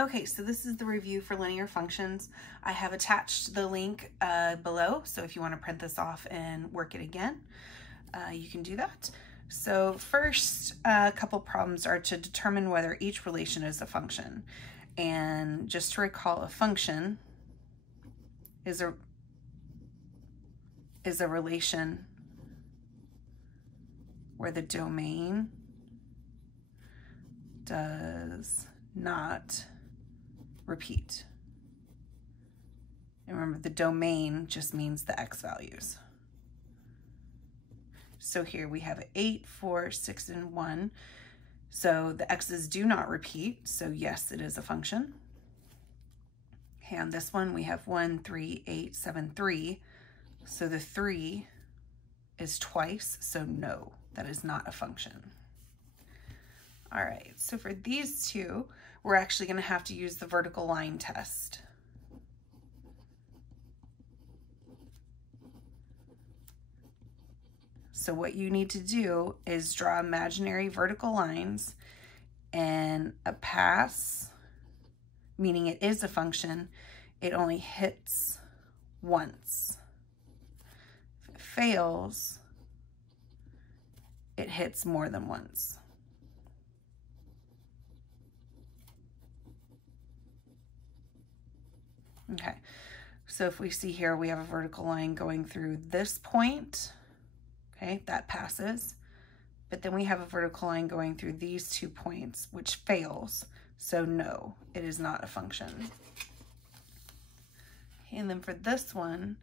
Okay, so this is the review for linear functions. I have attached the link below, so if you want to print this off and work it again, you can do that. So first, a couple problems are to determine whether each relation is a function. And just to recall, a function is a relation where the domain does not repeat. And remember, the domain just means the x values. So here we have 8, 4, 6, and 1. So the x's do not repeat, so yes, it is a function. Okay, on this one we have 1, 3, 8, 7, 3. So the 3 is twice, so no, that is not a function. All right, so for these two, we're actually going to have to use the vertical line test. So what you need to do is draw imaginary vertical lines, and a pass, meaning it is a function, it only hits once. If it fails, it hits more than once. Okay, so if we see here, we have a vertical line going through this point, okay, that passes, but then we have a vertical line going through these 2 points, which fails, so no, it is not a function. Okay, and then for this one,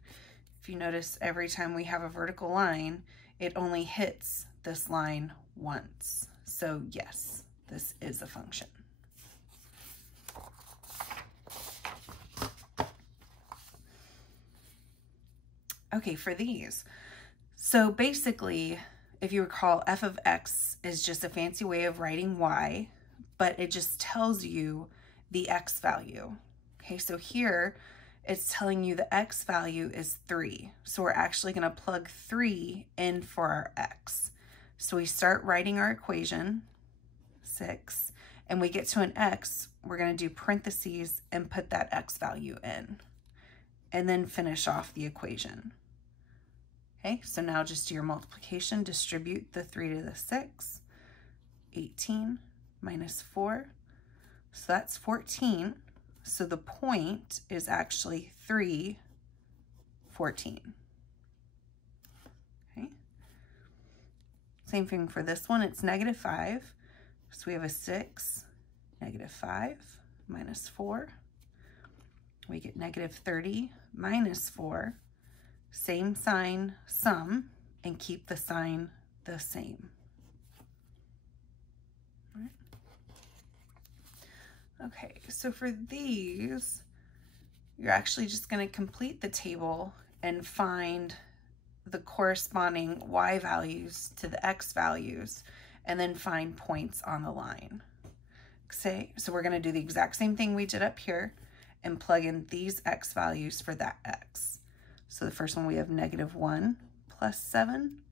if you notice, every time we have a vertical line, it only hits this line once, so yes, this is a function. Okay, for these, so basically, if you recall, f of x is just a fancy way of writing y, but it just tells you the x value. Okay, so here it's telling you the x value is 3. So we're actually going to plug 3 in for our x. So we start writing our equation, 6, and we get to an x, we're going to do parentheses and put that x value in, and then finish off the equation. Okay, so now just do your multiplication, distribute the 3 to the 6, 18 minus 4, so that's 14. So the point is actually 3, 14. Okay, same thing for this one, it's -5. So we have a 6, -5 minus 4. We get -30 minus 4. Same sign, sum, and keep the sign the same. All right. Okay, so for these, you're actually just going to complete the table and find the corresponding y values to the x values, and then find points on the line. So we're going to do the exact same thing we did up here and plug in these x values for that x. So the first one we have -1 plus 7,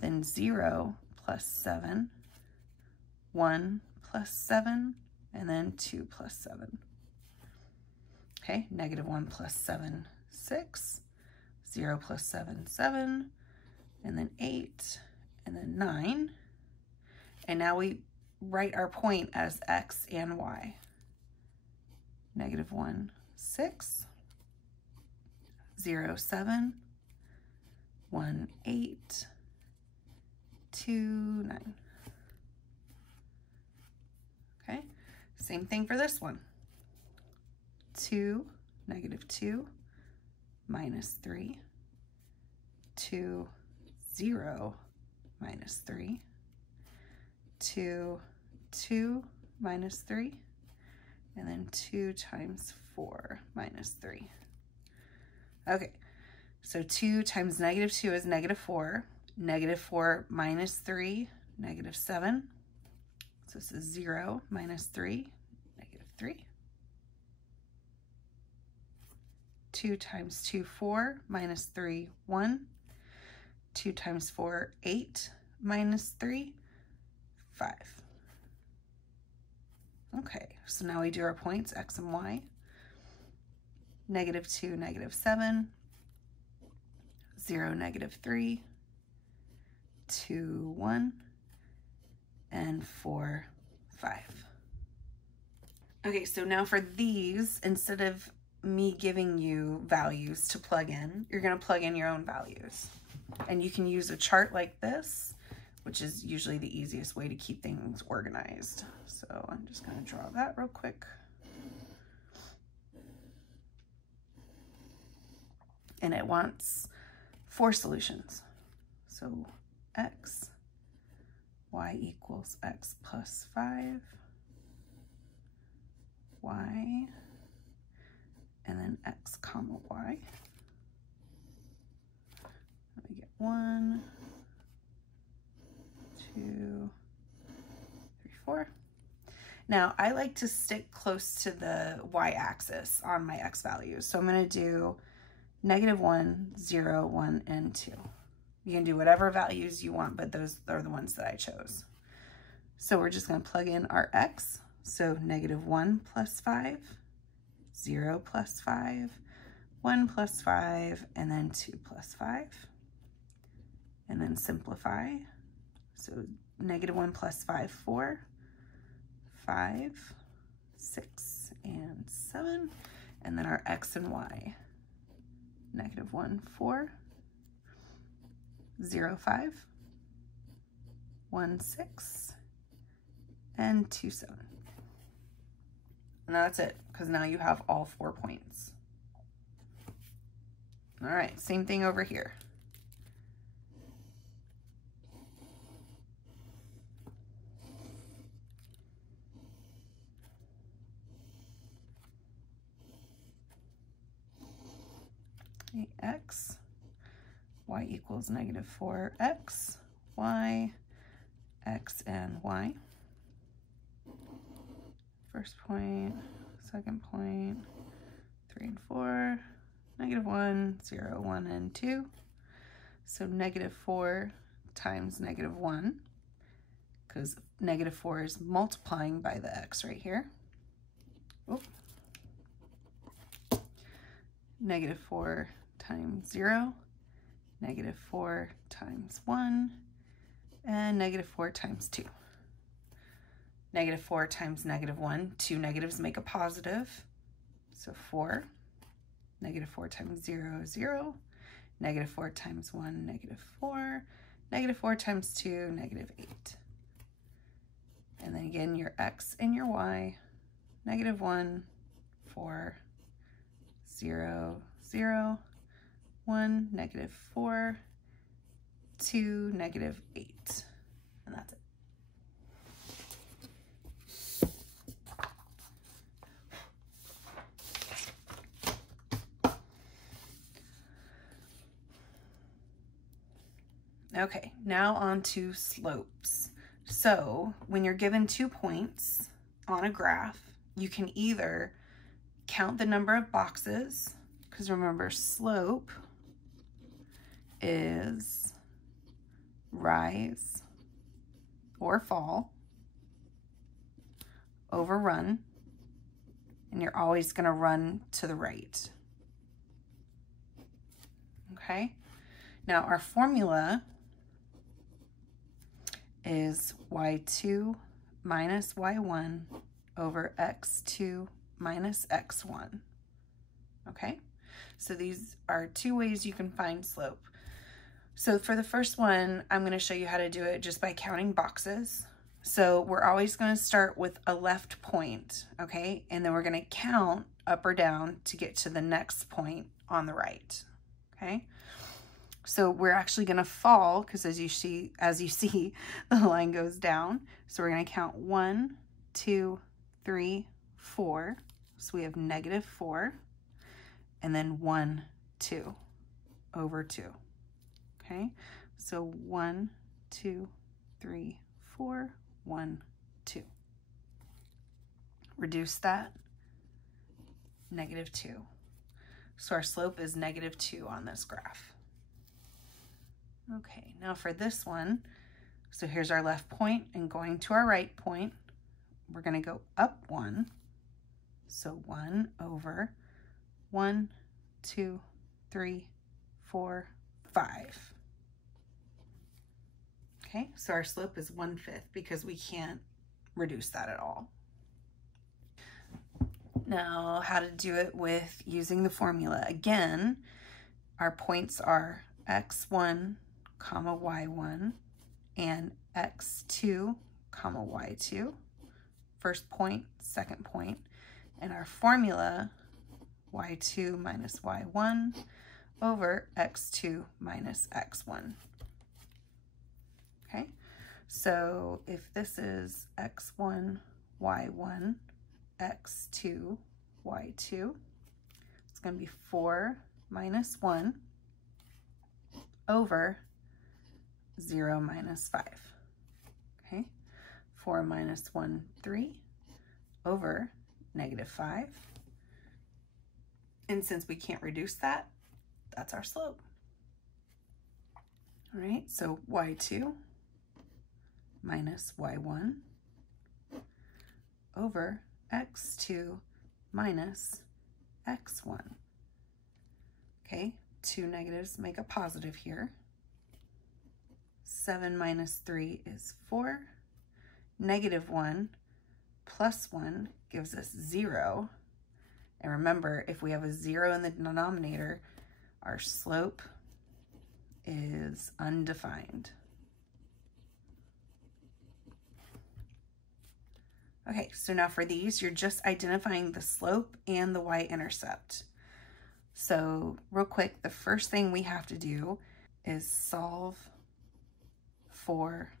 then 0 plus 7, 1 plus 7, and then 2 plus 7. Okay, -1 plus 7, 6, 0 plus 7, 7, and then 8, and then 9. And now we write our point as x and y. -1, 6, 0, 7, 1, 8, 2, 9. Okay, same thing for this one. 2, -2, minus 3, 2, 0, minus 3, 2, 2, minus 3, and then 2 times 4 minus 3. Okay, so 2 times -2 is -4. -4 minus 3, -7. So this is 0 minus 3, -3. 2 times 2, 4, minus 3, 1. 2 times 4, 8, minus 3, 5. Okay, so now we do our points, x and y. -2, -7, 0, -3, 2, 1, and 4, 5. Okay, so now for these, instead of me giving you values to plug in, you're going to plug in your own values. And you can use a chart like this, which is usually the easiest way to keep things organized. So I'm just going to draw that real quick. And it wants 4 solutions. So x, y equals x plus 5, y, and then x comma y. We get 1, 2, 3, 4. Now I like to stick close to the y-axis on my x values. So I'm going to do -1, 0, 1, and 2. You can do whatever values you want, but those are the ones that I chose. So we're just going to plug in our x. So -1 plus 5, 0 plus 5, 1 plus 5, and then 2 plus 5. And then simplify. So -1 plus 5, 4, 5, 6, and 7. And then our x and y. -1, 4, 0, 5, 1, 6, and 2, 7. And that's it, because now you have all 4 points. All right, same thing over here. X, y equals -4x, y, x and y. First point, second point, 3 and 4, -1, 0, 1, and 2. So -4 times -1, because -4 is multiplying by the x right here. Oop. -4 times 0, -4 times 1, and -4 times 2. -4 times -1, 2 negatives make a positive, so 4. -4 times 0, 0. -4 times 1, -4. -4 times 2, -8. And then again, your x and your y, -1, 4, 0, 0, 1, -4, 2, -8. And that's it. Okay, now on to slopes. So when you're given 2 points on a graph, you can either count the number of boxes, because remember, slope is rise or fall over run, and you're always going to run to the right. Okay, now our formula is y2 minus y1 over x2 minus x1. Okay, so these are 2 ways you can find slope. So for the first one, I'm going to show you how to do it just by counting boxes. So we're always going to start with a left point, okay, and then we're going to count up or down to get to the next point on the right. Okay, so we're actually going to fall, because as you see, the line goes down. So we're going to count 1, 2, 3, 4. So we have -4, and then 1, 2 over 2. Okay, so 1, 2, 3, 4, 1, 2. Reduce that, -2. So our slope is -2 on this graph. Okay, now for this one, so here's our left point, and going to our right point, we're going to go up 1. So 1 over 1, 2, 3, 4, 5. Okay, so our slope is 1/5 because we can't reduce that at all. Now, how to do it with using the formula. Again, our points are x1, comma y1, and x2, comma y2. First point, second point. And our formula, y2 minus y1 over x2 minus x1. Okay, so if this is x1, y1, x2, y2, it's going to be 4 minus 1 over 0 minus 5. Okay, 4 minus 1, 3 over -5. And since we can't reduce that, that's our slope. All right, so y2 minus y1 over x2 minus x1. Okay, 2 negatives make a positive here. 7 minus 3 is 4. -1 plus 1 gives us 0. And remember, if we have a 0 in the denominator, our slope is undefined. Okay, so now for these, you're just identifying the slope and the y-intercept. So real quick, the first thing we have to do is solve for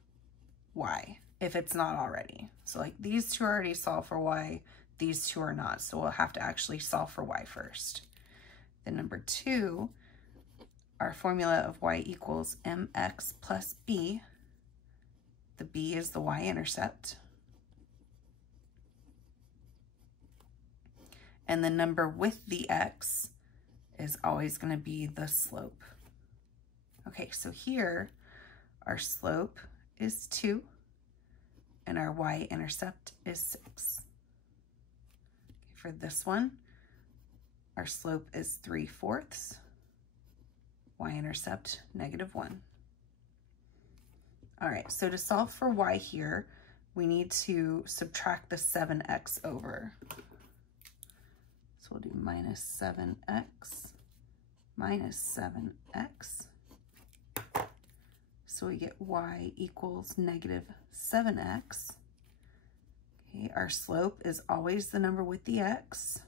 y, if it's not already. So like these two are already solved for y, these two are not. So we'll have to actually solve for y first. Then number 2, our formula of y equals mx plus b. The b is the y-intercept. And the number with the x is always going to be the slope. Okay, so here our slope is 2 and our y-intercept is 6. For this one, our slope is 3/4, y-intercept -1. All right, so to solve for y here, we need to subtract the 7x over. So we'll do minus 7x minus 7x. So we get y equals -7x. Okay, our slope is always the number with the x.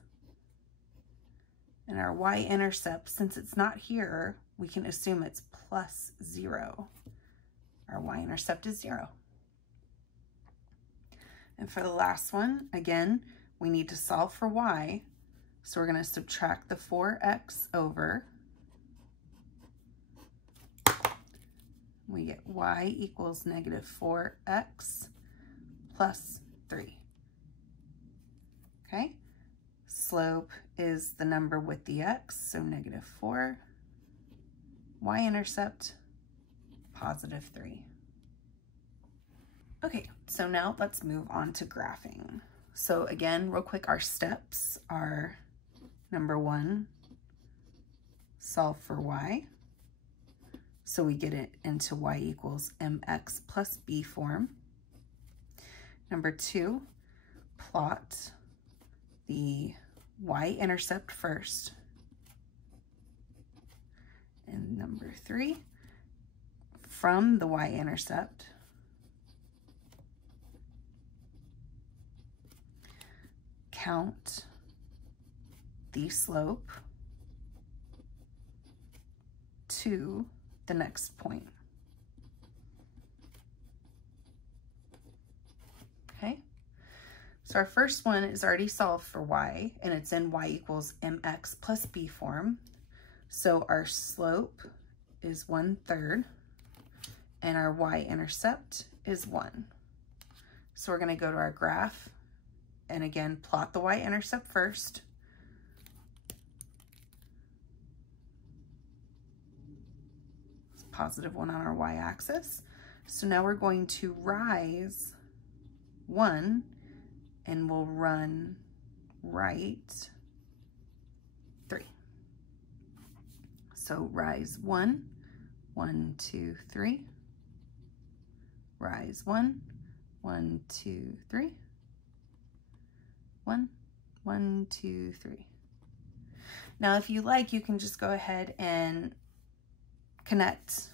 And our y-intercept, since it's not here, we can assume it's plus 0. Our y-intercept is 0. And for the last one, again, we need to solve for y. So we're going to subtract the 4x over. We get y equals -4x plus 3. Okay, slope is the number with the x, so -4. Y-intercept, +3. Okay, so now let's move on to graphing. So again, real quick, our steps are number 1, solve for y. So we get it into y equals mx plus b form. Number 2, plot the y-intercept first. And number 3, from the y-intercept, count the slope to the next point. Okay, so our first one is already solved for y, and it's in y equals mx plus b form. So our slope is 1/3, and our y-intercept is 1. So we're going to go to our graph, and again, plot the y-intercept first. +1 on our y-axis. So now we're going to rise 1 and we'll run right 3. So rise 1, 1, 2, 3. Rise 1, 1, 2, 3. 1, 1, 2, 3. Now, if you like, you can just go ahead and connect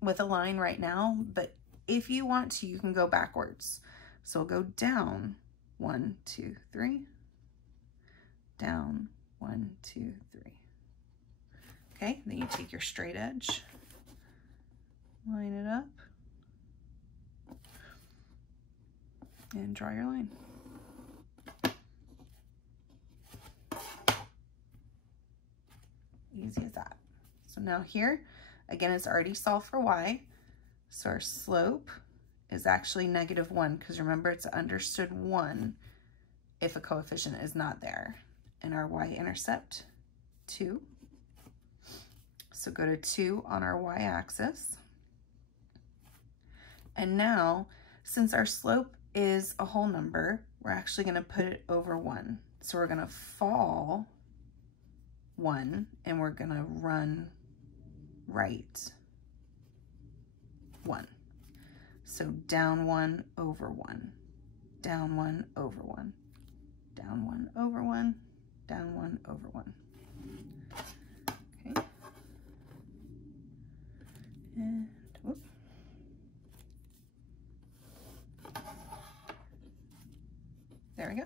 with a line right now, but if you want to, you can go backwards. So we'll go down 1, 2, 3, down 1, 2, 3. Okay, then you take your straight edge, line it up, and draw your line. Easy as that. So now here, again, it's already solved for y. So our slope is actually -1, because remember, it's understood 1 if a coefficient is not there. And our y-intercept, 2. So go to 2 on our y-axis. And now, since our slope is a whole number, we're actually going to put it over 1. So we're going to fall 1, and we're going to run right 1. So down 1 over 1, down 1 over 1, down 1 over 1, down 1 over 1. Okay. And whoop. There we go.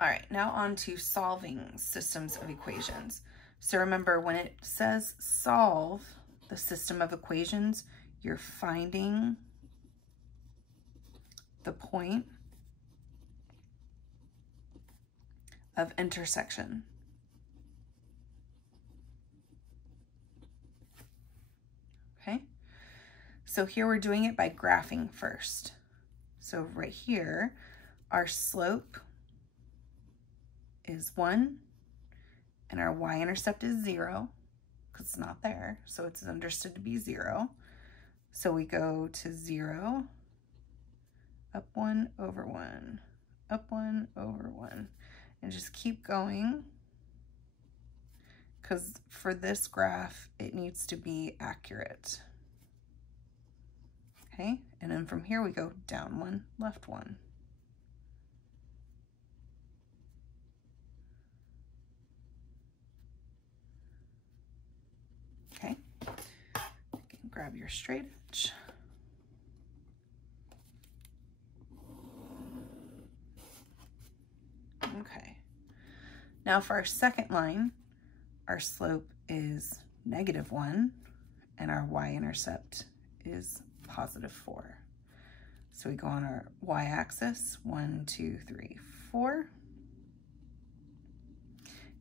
All right, now on to solving systems of equations. So remember, when it says solve the system of equations, you're finding the point of intersection. Okay, so here we're doing it by graphing first. So right here, our slope is 1, and our y-intercept is 0, because it's not there, so it's understood to be 0. So we go to 0, up 1 over 1, up 1 over 1, and just keep going, because for this graph, it needs to be accurate. Okay, and then from here we go down 1, left 1. Okay, you can grab your straight edge. Okay, now for our second line, our slope is -1, and our y-intercept is +4. So we go on our y-axis, 1, 2, 3, 4.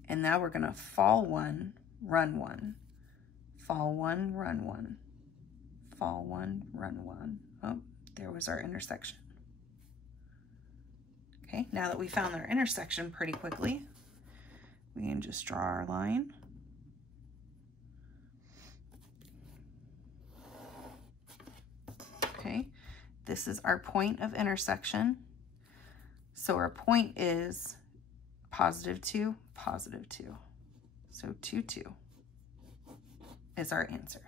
And now we're going to fall 1, run 1. Fall 1, run 1. Fall 1, run 1. Oh, there was our intersection. Okay, now that we found our intersection pretty quickly, we can just draw our line. Okay, this is our point of intersection. So our point is +2, +2. So 2, 2 is our answer.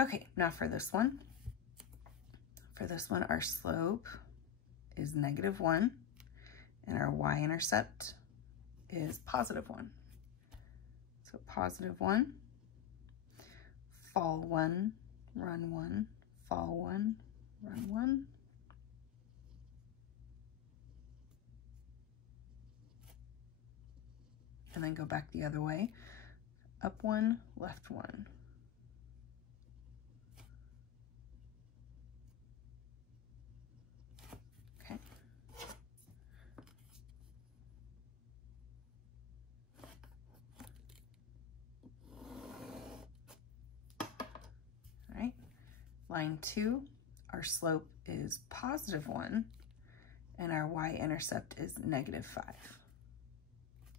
Okay, now for this one. For this one, our slope is -1, and our y-intercept is +1. So +1, fall 1, run 1, fall 1, run 1. And then go back the other way. Up 1, left 1. Okay. All right. Line 2, our slope is +1, and our y-intercept is -5.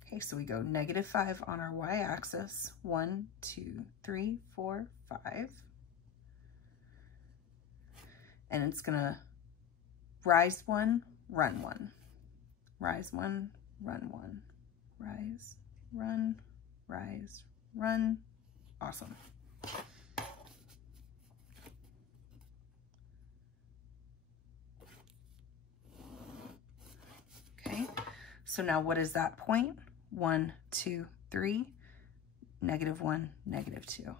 Okay, so we go -5 on our y-axis, 1, 2, 3, 4, 5. And it's gonna rise 1, run 1. Rise 1, run 1. Rise, run, rise, run. Awesome. Okay, so now what is that point? 1, 2, 3, -1, -2.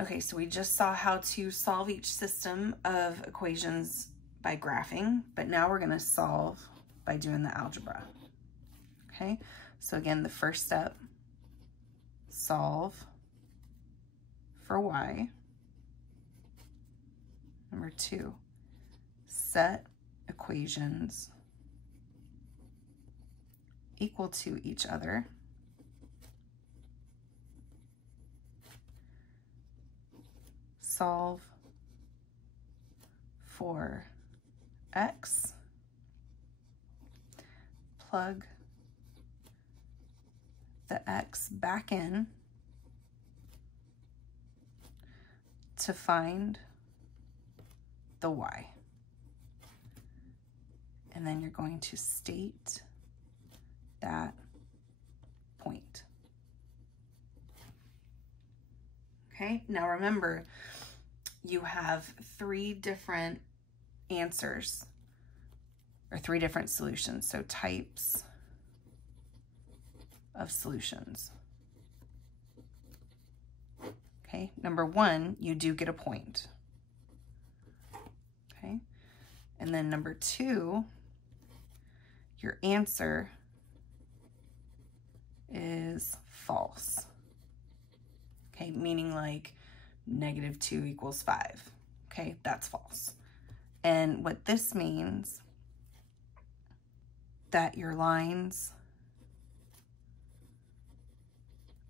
Okay, so we just saw how to solve each system of equations by graphing, but now we're going to solve by doing the algebra. Okay, so again, the first step, solve for y. Number 2, set equations equal to each other. Solve for x. Plug the x back in to find the y. And then you're going to state that point. Okay, now remember, you have 3 different answers or 3 different solutions, so types of solutions. Okay, number 1, you do get a point. Okay, and then number 2, your answer is false. Okay, meaning like -2 equals 5. Okay, that's false. And what this means, that your lines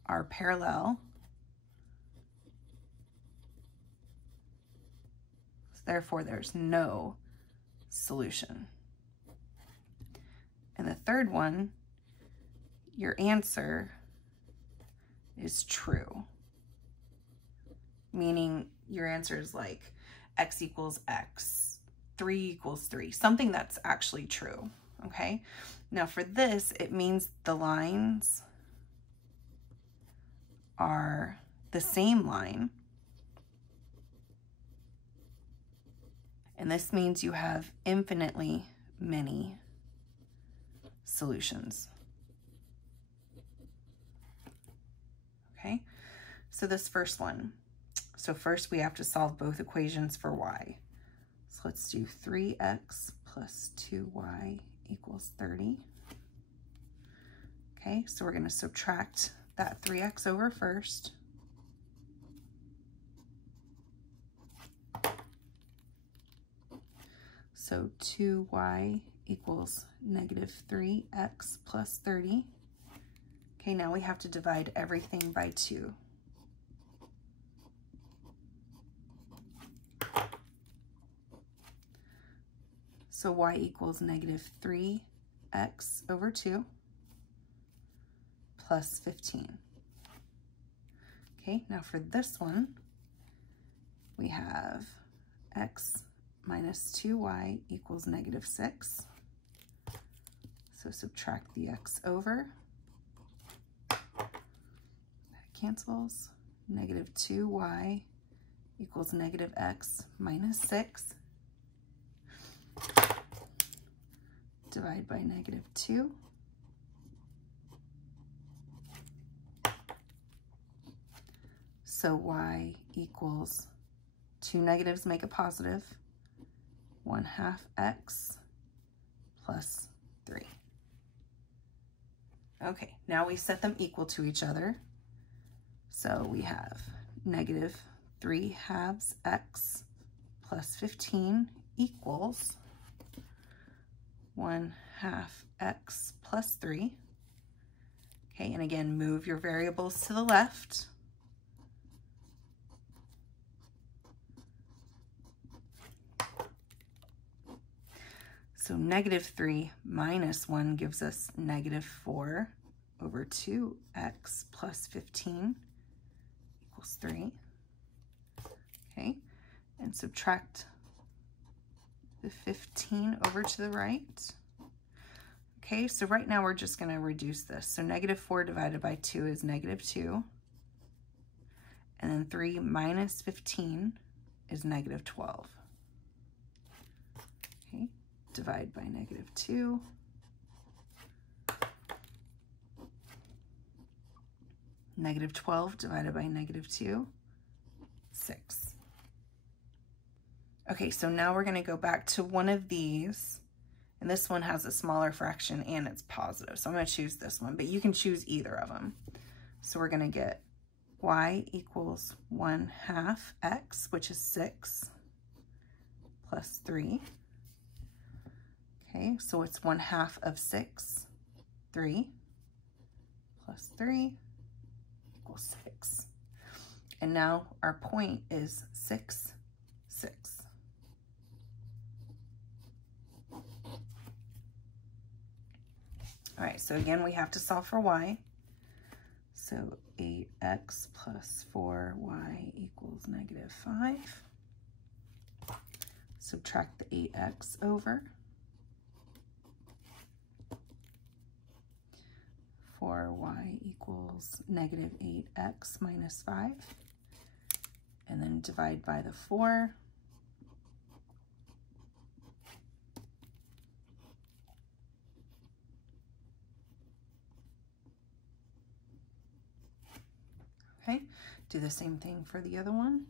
are parallel. Therefore, there's no solution. And the third one, your answer is true, meaning your answer is like x equals x, 3 equals 3, something that's actually true, okay? Now for this, it means the lines are the same line, and this means you have infinitely many solutions. Okay, so this first one. So first we have to solve both equations for y. So let's do 3x plus 2y equals 30. Okay, so we're going to subtract that 3x over first. So 2y equals -3x plus 30. Okay, now we have to divide everything by 2. So y equals -3x over 2 plus 15. Okay, now for this one, we have x minus 2y equals -6. So subtract the x over. That cancels. -2y equals -x minus 6. Divide by -2. So y equals 2 negatives make a positive, 1/2 x plus 3. Okay, now we set them equal to each other. So we have -3/2 x plus 15 equals 1/2 x plus 3. Okay, and again, move your variables to the left. So -3 minus 1 gives us -4 over 2x plus 15 equals 3. Okay, and subtract the 15 over to the right. Okay, so right now we're just going to reduce this. So -4 divided by 2 is -2. And then 3 minus 15 is -12. Okay, divide by -2. -12 divided by -2, 6. Okay, so now we're going to go back to one of these, and this one has a smaller fraction and it's positive. So I'm going to choose this one, but you can choose either of them. So we're going to get y equals 1/2 x, which is 6, plus 3. Okay, so it's 1/2 of 6, 3, plus 3 equals 6. And now our point is 6, 6. All right, so again, we have to solve for y. So 8x plus 4y equals -5. Subtract the 8x over. 4y equals -8x minus 5. And then divide by the 4. Okay, do the same thing for the other one.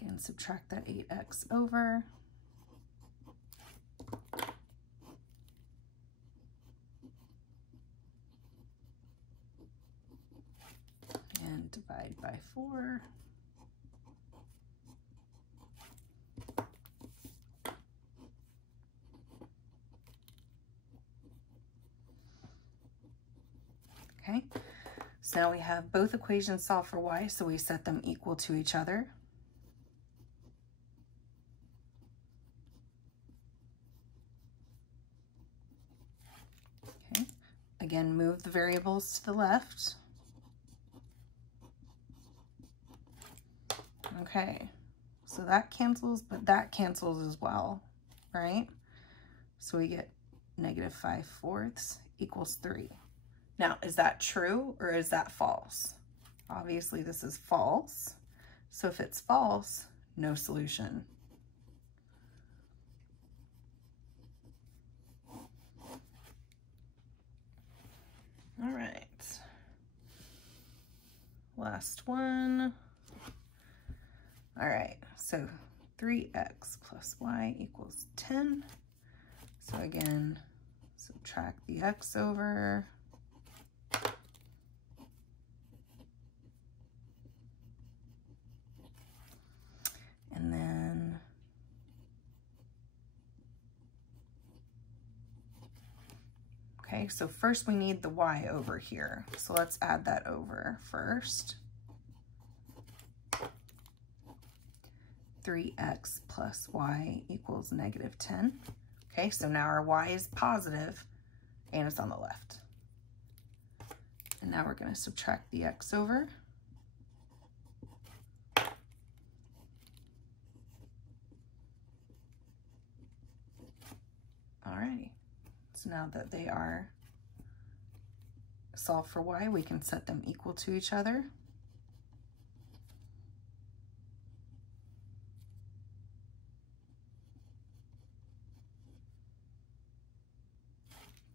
Again, subtract that 8x over. And divide by 4. Okay, so now we have both equations solved for y, so we set them equal to each other. Okay, again, move the variables to the left. Okay, so that cancels, but that cancels as well, right? So we get -5/4 equals 3. Now, is that true or is that false? Obviously, this is false. So if it's false, no solution. All right. Last one. All right, so 3x plus y equals 10. So again, subtract the x over. And then okay, so first we need the y over here. So let's add that over first. 3x plus y equals -10. Okay, so now our y is positive and it's on the left. And now we're going to subtract the x over. Alrighty, so now that they are solved for y, we can set them equal to each other.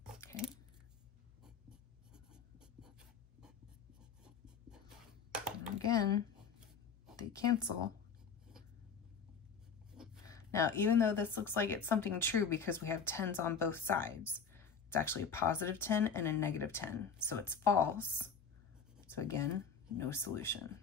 Okay. And again, they cancel. Now, even though this looks like it's something true because we have 10s on both sides, it's actually a +10 and a -10. So it's false. So again, no solution.